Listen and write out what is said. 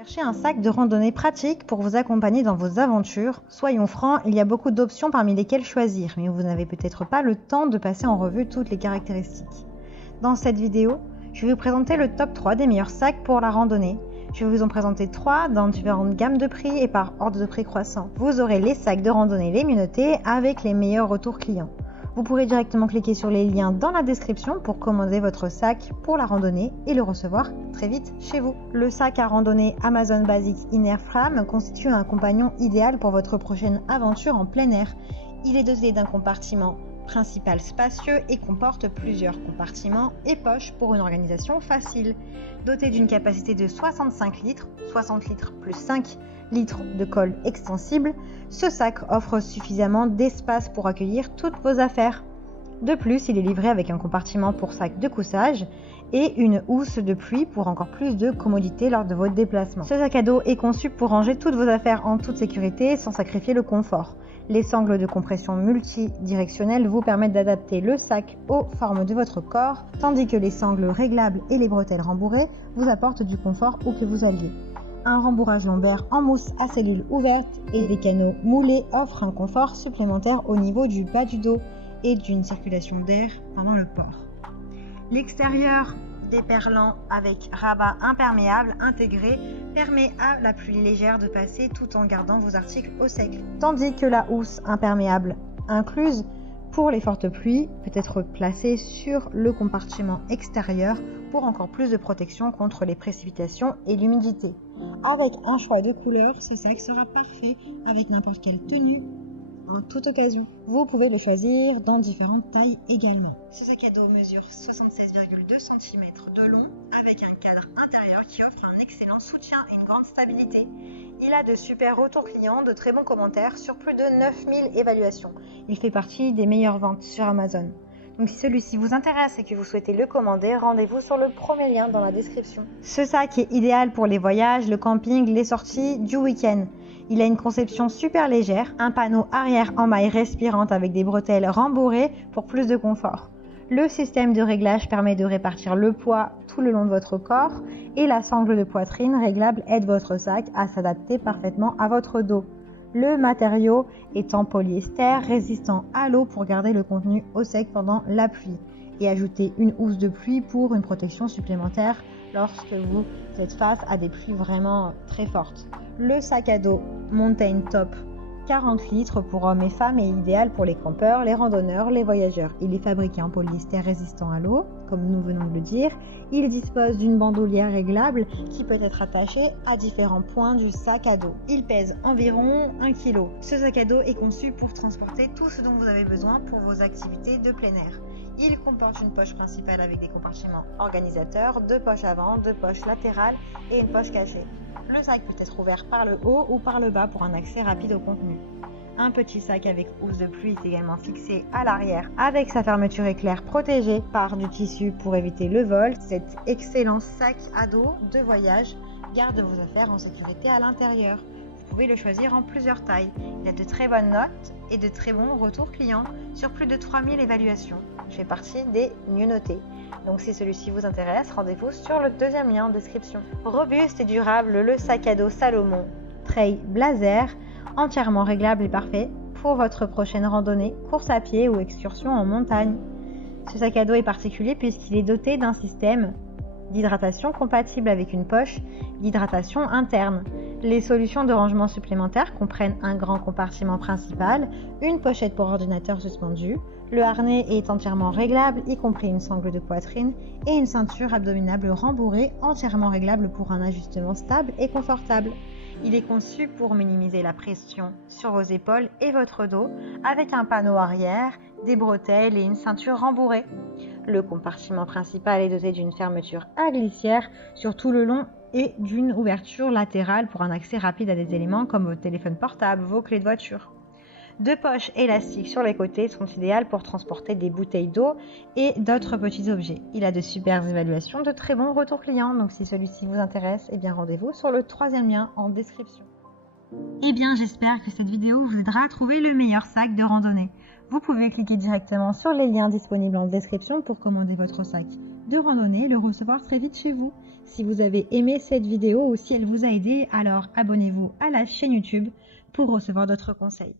Cherchez un sac de randonnée pratique pour vous accompagner dans vos aventures. Soyons francs, il y a beaucoup d'options parmi lesquelles choisir, mais vous n'avez peut-être pas le temps de passer en revue toutes les caractéristiques. Dans cette vidéo, je vais vous présenter le top 3 des meilleurs sacs pour la randonnée. Je vais vous en présenter 3 dans différentes gammes de prix et par ordre de prix croissant. Vous aurez les sacs de randonnée les mieux notés avec les meilleurs retours clients. Vous pourrez directement cliquer sur les liens dans la description pour commander votre sac pour la randonnée et le recevoir très vite chez vous. Le sac à randonnée Amazon Basics Inner Frame constitue un compagnon idéal pour votre prochaine aventure en plein air. Il est doté d'un compartiment principal spacieux et comporte plusieurs compartiments et poches pour une organisation facile. Doté d'une capacité de 65 litres, 60 litres plus 5 litres de colle extensible, ce sac offre suffisamment d'espace pour accueillir toutes vos affaires. De plus, il est livré avec un compartiment pour sac de couchage et une housse de pluie pour encore plus de commodité lors de votre déplacement. Ce sac à dos est conçu pour ranger toutes vos affaires en toute sécurité sans sacrifier le confort. Les sangles de compression multidirectionnelles vous permettent d'adapter le sac aux formes de votre corps, tandis que les sangles réglables et les bretelles rembourrées vous apportent du confort où que vous alliez. Un rembourrage lombaire en mousse à cellules ouvertes et des canaux moulés offrent un confort supplémentaire au niveau du bas du dos et d'une circulation d'air pendant le port. L'extérieur déperlant avec rabat imperméable intégré permet à la pluie légère de passer tout en gardant vos articles au sec. Tandis que la housse imperméable incluse pour les fortes pluies peut être placée sur le compartiment extérieur pour encore plus de protection contre les précipitations et l'humidité. Avec un choix de couleurs, ce sac sera parfait avec n'importe quelle tenue en toute occasion. Vous pouvez le choisir dans différentes tailles également. Ce sac à dos mesure 76,2 cm de long avec un cadre intérieur qui offre un excellent soutien et une grande stabilité. Il a de super retours clients, de très bons commentaires sur plus de 9000 évaluations. Il fait partie des meilleures ventes sur Amazon. Donc si celui-ci vous intéresse et que vous souhaitez le commander, rendez-vous sur le premier lien dans la description. Ce sac est idéal pour les voyages, le camping, les sorties du week-end. Il a une conception super légère, un panneau arrière en maille respirante avec des bretelles rembourrées pour plus de confort. Le système de réglage permet de répartir le poids tout le long de votre corps et la sangle de poitrine réglable aide votre sac à s'adapter parfaitement à votre dos. Le matériau est en polyester résistant à l'eau pour garder le contenu au sec pendant la pluie et ajouter une housse de pluie pour une protection supplémentaire lorsque vous êtes face à des pluies vraiment très fortes. Le sac à dos Mountain Top 40 litres pour hommes et femmes est idéal pour les campeurs, les randonneurs, les voyageurs. Il est fabriqué en polyester résistant à l'eau, comme nous venons de le dire. Il dispose d'une bandoulière réglable qui peut être attachée à différents points du sac à dos. Il pèse environ 1 kg. Ce sac à dos est conçu pour transporter tout ce dont vous avez besoin pour vos activités de plein air. Il comporte une poche principale avec des compartiments organisateurs, 2 poches avant, 2 poches latérales et une poche cachée. Le sac peut être ouvert par le haut ou par le bas pour un accès rapide au contenu. Un petit sac avec housse de pluie est également fixé à l'arrière avec sa fermeture éclair protégée par du tissu pour éviter le vol. Cet excellent sac à dos de voyage garde vos affaires en sécurité à l'intérieur. Vous pouvez le choisir en plusieurs tailles. Il a de très bonnes notes et de très bons retours clients sur plus de 3000 évaluations. Je fais partie des mieux notés. Donc si celui-ci vous intéresse, rendez-vous sur le deuxième lien en description. Robuste et durable, le sac à dos Salomon Trail Blazer, entièrement réglable et parfait pour votre prochaine randonnée, course à pied ou excursion en montagne. Ce sac à dos est particulier puisqu'il est doté d'un système d'hydratation compatible avec une poche d'hydratation interne. Les solutions de rangement supplémentaires comprennent un grand compartiment principal, une pochette pour ordinateur suspendu, le harnais est entièrement réglable, y compris une sangle de poitrine, et une ceinture abdominale rembourrée entièrement réglable pour un ajustement stable et confortable. Il est conçu pour minimiser la pression sur vos épaules et votre dos, avec un panneau arrière, des bretelles et une ceinture rembourrée. Le compartiment principal est doté d'une fermeture à glissière sur tout le long et d'une ouverture latérale pour un accès rapide à des éléments comme vos téléphones portables, vos clés de voiture. 2 poches élastiques sur les côtés sont idéales pour transporter des bouteilles d'eau et d'autres petits objets. Il a de super évaluations, de très bons retours clients, donc si celui-ci vous intéresse, eh bien rendez-vous sur le troisième lien en description. Eh bien, j'espère que cette vidéo vous aidera à trouver le meilleur sac de randonnée. Vous pouvez cliquer directement sur les liens disponibles en description pour commander votre sac de randonnée et le recevoir très vite chez vous. Si vous avez aimé cette vidéo ou si elle vous a aidé, alors abonnez-vous à la chaîne YouTube pour recevoir d'autres conseils.